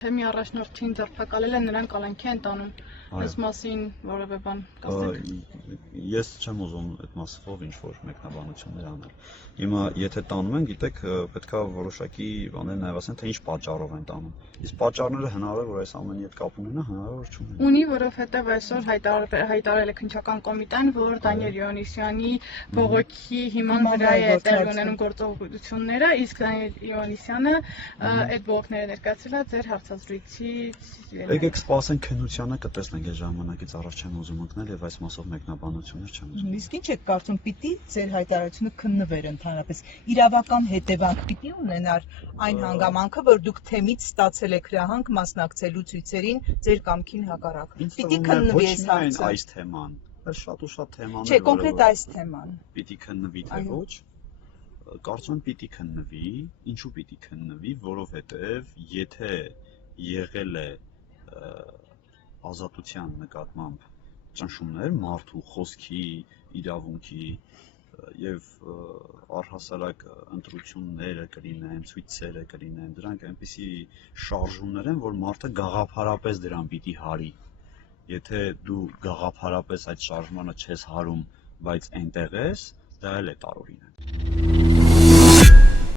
Թեմի առաջնորդին ձերբակալել են, նրան կալանքի են տանում, այս մասին որևէ բան կասեք։ Ես չեմ ուզում այդ մասով ինչ-որ մեկնաբանություններ անել։ Հիմա եթե տանում են, գիտեք, պետքա որոշակի բաներ նաև ասեն, թե ինչ պատճառով են տանում։ Իսկ պատճառները հնարավոր է որ այս ամենի հետ կապ ունենա, հնարավոր չունենա։ Ունի, որովհետև այսօր հայտարարել է քննչական կոմիտեն, որ Դանիել Իովաննիսյանի բողոքի հիման վրա է տեղի ունենում գործողությունները, իսկ Դանիել Իովաննիսյանը այդ բողոքները ներկայացրել է ձեր հարցազրույցից։ Եկեք սպասենք քննությանը, կտեսնենք այդ ժամանակից առաջ չեմ ուզում ընկնել եւ այս մասով մեկնաբանություններ չեմ ուզում։ Իսկ ինչ եք կարծում, պիտի ձեր հայտարարությունը քննվեր ընդհանրապես իրավական հետևանք պիտի ունենար այն հանգամանքը, որ դուք թեմից ստացել եք հրահանգ մասնակցելու ցույցերին ձեր կամքին հակառակ։ Պիտի քննվի այս հարցը։ Այս թեման, բայց շատ ու շատ թեմաներ։ Չէ, կոնկրետ այս թեման։ Պիտի քննվի թե ոչ։ Կարծում եմ պիտի քննվի, ինչու պիտի քննվի, որովհետև եթե եղել է ազատության նկատմամբ ճնշումներ մարդու խոսքի, իրավունքի եւ առհասարակ ընտրությունները կլինեն, ցույցերը կլինեն, դրանք այնպիսի շարժումներ են, որ մարդը գաղափարապես դրան պիտի հարի։ Եթե դու գաղափարապես այդ շարժմանը չես հարում, բայց այնտեղ ես, դա էլ է տարօրինակ։